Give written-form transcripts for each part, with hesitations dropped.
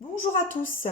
Bonjour à tous.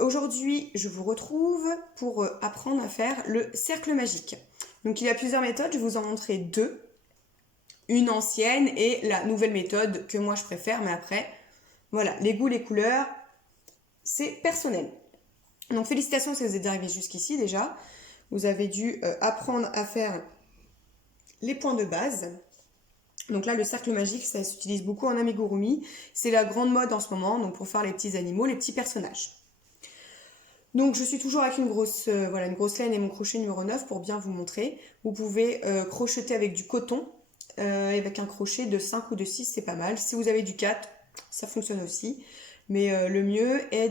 Aujourd'hui, je vous retrouve pour apprendre à faire le cercle magique. Donc, il y a plusieurs méthodes, je vais vous en montrer deux. Une ancienne et la nouvelle méthode que moi je préfère, mais après, voilà, les goûts, les couleurs, c'est personnel. Donc, félicitations si vous êtes arrivés jusqu'ici déjà. Vous avez dû apprendre à faire les points de base. Donc là, le cercle magique, ça s'utilise beaucoup en amigurumi. C'est la grande mode en ce moment, donc pour faire les petits animaux, les petits personnages. Donc je suis toujours avec une grosse laine et mon crochet numéro 9 pour bien vous montrer. Vous pouvez crocheter avec du coton, avec un crochet de 5 ou de 6, c'est pas mal. Si vous avez du 4, ça fonctionne aussi. Mais le mieux est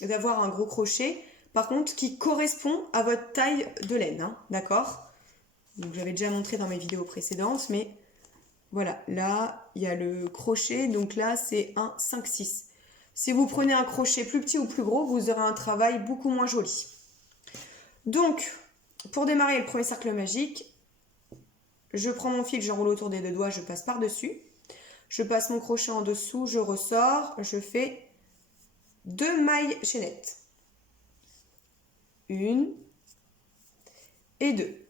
d'avoir un gros crochet, par contre, qui correspond à votre taille de laine, hein, d'accord? Donc j'avais déjà montré dans mes vidéos précédentes, mais voilà, là, il y a le crochet, donc là, c'est un 5-6. Si vous prenez un crochet plus petit ou plus gros, vous aurez un travail beaucoup moins joli. Donc, pour démarrer le premier cercle magique, je prends mon fil, j'enroule autour des deux doigts, je passe par-dessus. Je passe mon crochet en dessous, je ressors, je fais 2 mailles chaînettes. 1 et 2.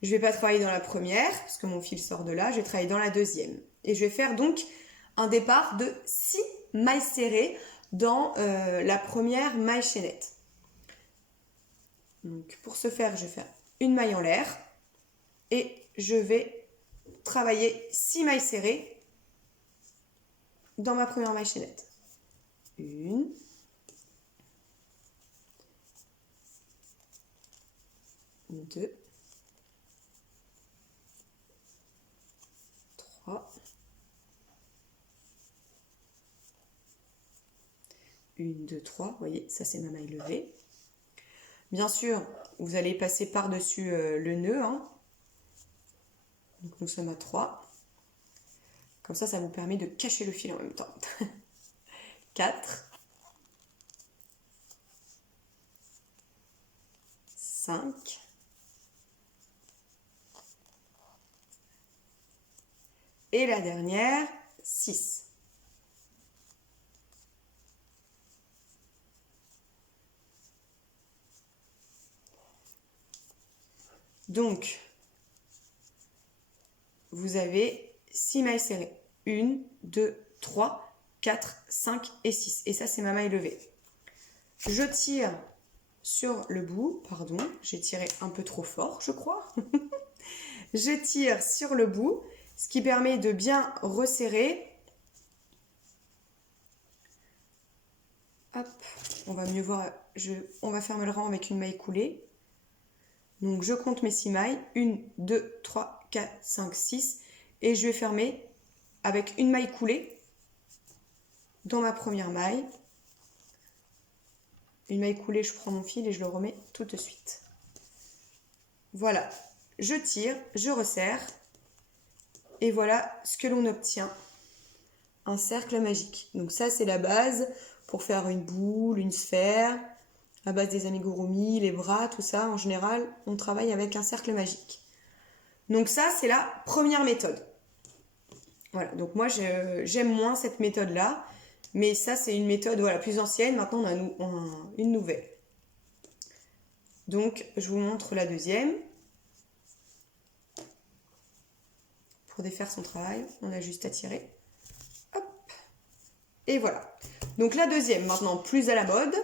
Je ne vais pas travailler dans la première, parce que mon fil sort de là, je vais travailler dans la deuxième. Et je vais faire donc un départ de 6 mailles serrées dans la première maille chaînette. Donc pour ce faire, je vais faire une maille en l'air et je vais travailler 6 mailles serrées dans ma première maille chaînette. 1, 2, 3, 1, 2, 3, vous voyez, ça c'est ma maille levée. Bien sûr, vous allez passer par-dessus le nœud, hein. Donc nous sommes à 3. Comme ça vous permet de cacher le fil en même temps. 4, 5, et la dernière, 6. Donc, vous avez 6 mailles serrées. 1, 2, 3, 4, 5 et 6. Et ça, c'est ma maille levée. Je tire sur le bout. Pardon, j'ai tiré un peu trop fort, je crois. Je tire sur le bout, ce qui permet de bien resserrer. Hop, on va mieux voir. On va fermer le rang avec une maille coulée. Donc, je compte mes 6 mailles. 1, 2, 3, 4, 5, 6. Et je vais fermer avec une maille coulée dans ma première maille. Une maille coulée, je prends mon fil et je le remets tout de suite. Voilà, je tire, je resserre. Et voilà ce que l'on obtient. Un cercle magique. Donc ça, c'est la base pour faire une boule, une sphère. La base des amigurumi, les bras, tout ça. En général, on travaille avec un cercle magique. Donc ça, c'est la première méthode. Voilà, donc moi, j'aime moins cette méthode-là. Mais ça, c'est une méthode plus ancienne. Maintenant, on a une nouvelle. Donc, je vous montre la deuxième. Pour défaire son travail, on a juste à tirer. Hop. Et voilà. Donc, la deuxième, maintenant, plus à la mode.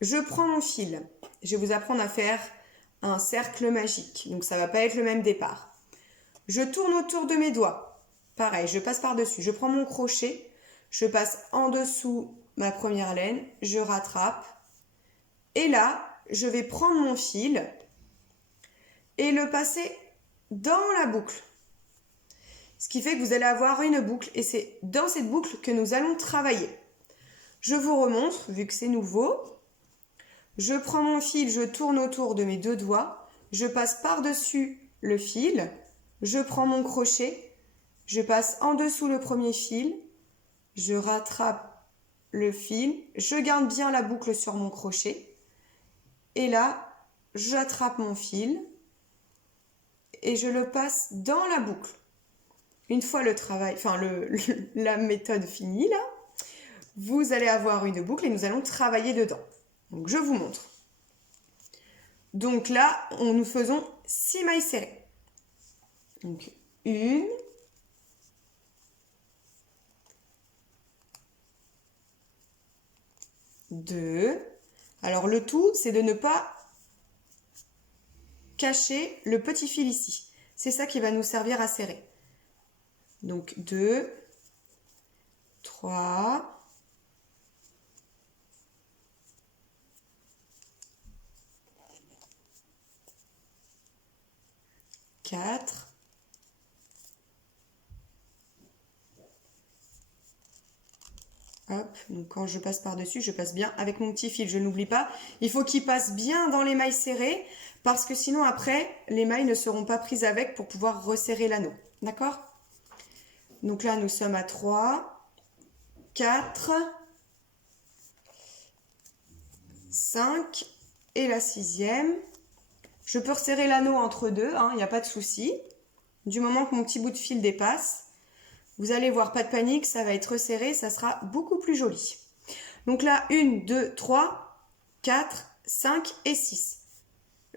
Je prends mon fil. Je vais vous apprendre à faire un cercle magique. Donc, ça ne va pas être le même départ. Je tourne autour de mes doigts. Pareil, je passe par-dessus. Je prends mon crochet. Je passe en dessous ma première laine. Je rattrape. Et là, je vais prendre mon fil et le passer dans la boucle. Ce qui fait que vous allez avoir une boucle et c'est dans cette boucle que nous allons travailler. Je vous remontre, vu que c'est nouveau. Je prends mon fil, je tourne autour de mes deux doigts. Je passe par-dessus le fil. Je prends mon crochet. Je passe en dessous le premier fil. Je rattrape le fil. Je garde bien la boucle sur mon crochet. Et là, j'attrape mon fil et je le passe dans la boucle. une fois le travail, enfin la méthode finie là, vous allez avoir une boucle et nous allons travailler dedans. Donc je vous montre. Donc là, nous faisons 6 mailles serrées. Donc 1, 2. Alors le tout, c'est de ne pas cacher le petit fil ici. C'est ça qui va nous servir à serrer. Donc 2, 3, 4, 5. Hop, donc quand je passe par-dessus, je passe bien avec mon petit fil, je n'oublie pas. Il faut qu'il passe bien dans les mailles serrées, parce que sinon après, les mailles ne seront pas prises avec pour pouvoir resserrer l'anneau. D'accord? Donc là, nous sommes à 3, 4, 5 et la 6e. Je peux resserrer l'anneau entre deux, il n'y a pas de souci. Du moment que mon petit bout de fil dépasse, vous allez voir, pas de panique, ça va être resserré, ça sera beaucoup plus joli. Donc là, 1, 2, 3, 4, 5 et 6.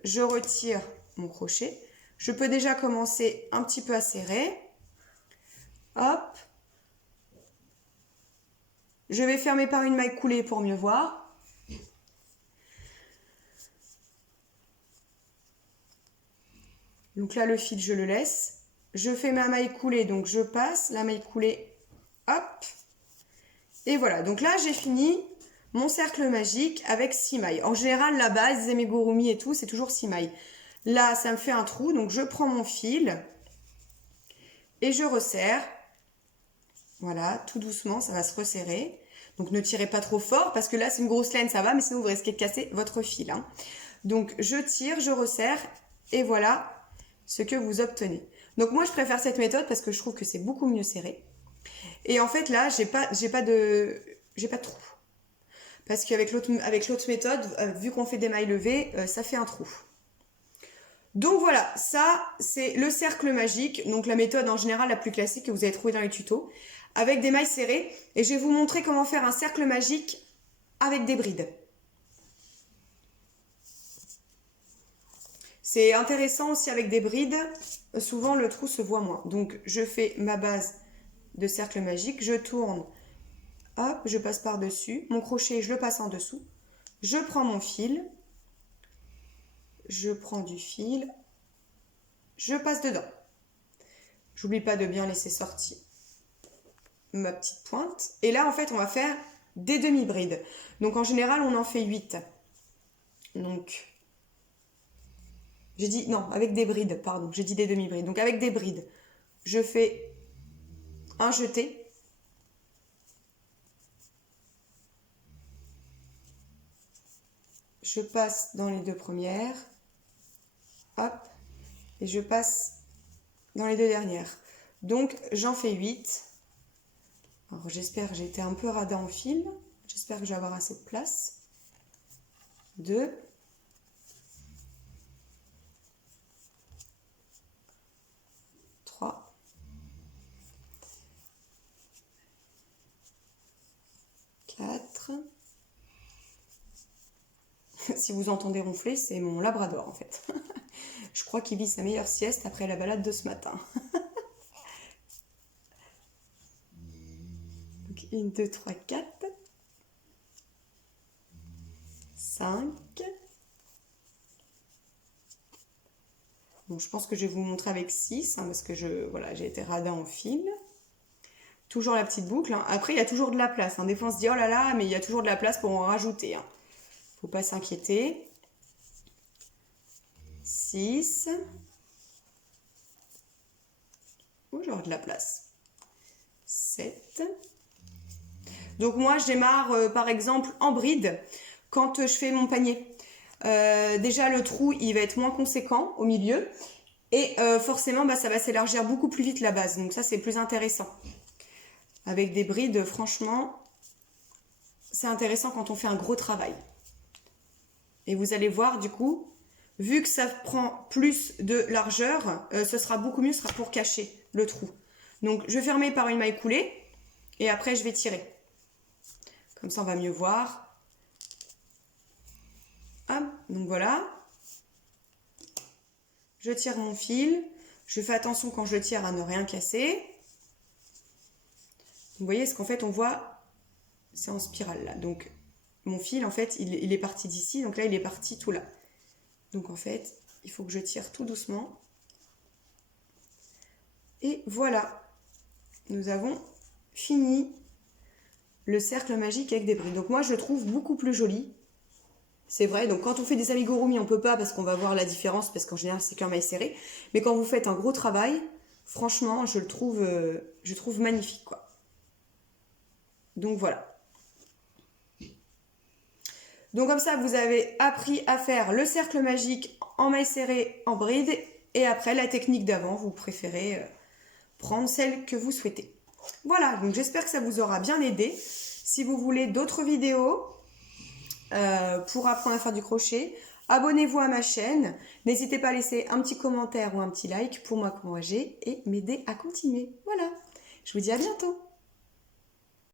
Je retire mon crochet. Je peux déjà commencer un petit peu à serrer. Hop. Je vais fermer par une maille coulée pour mieux voir. Donc là, le fil, je le laisse. Je fais ma maille coulée, donc je passe la maille coulée, hop. Et voilà, donc là, j'ai fini mon cercle magique avec 6 mailles. En général, la base, les amigurumi et tout, c'est toujours 6 mailles. Là, ça me fait un trou, donc je prends mon fil et je resserre. Voilà, tout doucement, ça va se resserrer. Donc ne tirez pas trop fort, parce que là, c'est une grosse laine, ça va, mais sinon vous risquez de casser votre fil. Donc je tire, je resserre, et voilà ce que vous obtenez. Donc moi, je préfère cette méthode parce que je trouve que c'est beaucoup mieux serré. Et en fait, là, j'ai pas de trou. Parce qu'avec l'autre méthode, vu qu'on fait des mailles levées, ça fait un trou. Donc voilà, ça, c'est le cercle magique. Donc la méthode en général la plus classique que vous avez trouvée dans les tutos. Avec des mailles serrées. Et je vais vous montrer comment faire un cercle magique avec des brides. C'est intéressant aussi avec des brides. Souvent, le trou se voit moins. Donc, je fais ma base de cercle magique. Je tourne. Hop, je passe par-dessus. Mon crochet, je le passe en dessous. Je prends mon fil. Je prends du fil. Je passe dedans. J'oublie pas de bien laisser sortir ma petite pointe. Et là, en fait, on va faire des demi-brides. Donc, en général, on en fait 8. Donc... J'ai dit, non, avec des brides, pardon, j'ai dit des demi-brides. Donc avec des brides, je fais un jeté. Je passe dans les deux premières. Hop. Et je passe dans les deux dernières. Donc j'en fais 8. Alors j'espère que j'ai été un peu radin en fil. J'espère que je vais avoir assez de place. 2. 3, 4. Si vous entendez ronfler, c'est mon labrador en fait. Je crois qu'il vit sa meilleure sieste après la balade de ce matin. Donc 1, 2, 3, 4, 5. Bon, je pense que je vais vous montrer avec 6, parce que j'ai été radin en fil. Toujours la petite boucle. Après, il y a toujours de la place. Des fois, on se dit, oh là là, mais il y a toujours de la place pour en rajouter. Faut pas s'inquiéter. 6. Oh, j'aurai de la place. 7. Donc moi, je démarre, par exemple, en bride, quand je fais mon panier. Déjà le trou il va être moins conséquent au milieu et forcément ça va s'élargir beaucoup plus vite la base, donc ça c'est plus intéressant. Avec des brides, franchement c'est intéressant quand on fait un gros travail. Et vous allez voir du coup, vu que ça prend plus de largeur, ce sera beaucoup mieux, ce sera pour cacher le trou. Donc je vais fermer par une maille coulée et après je vais tirer. Comme ça on va mieux voir. Hop, donc voilà. Je tire mon fil. Je fais attention quand je tire à ne rien casser. Vous voyez, ce qu'en fait on voit, c'est en spirale là. Donc mon fil en fait il est parti d'ici, donc là il est parti tout là. Donc en fait il faut que je tire tout doucement. Et voilà, nous avons fini le cercle magique avec des brides. Donc moi je le trouve beaucoup plus joli. C'est vrai, donc quand on fait des amigurumi on peut pas parce qu'on va voir la différence parce qu'en général c'est qu'un maille serré. Mais quand vous faites un gros travail, franchement je trouve magnifique quoi. Donc voilà. Donc comme ça vous avez appris à faire le cercle magique en maille serrée, en bride. Et après la technique d'avant, vous préférez prendre celle que vous souhaitez. Voilà, donc j'espère que ça vous aura bien aidé. Si vous voulez d'autres vidéos pour apprendre à faire du crochet, abonnez-vous à ma chaîne. N'hésitez pas à laisser un petit commentaire ou un petit like pour m'encourager et m'aider à continuer. Voilà, je vous dis à bientôt.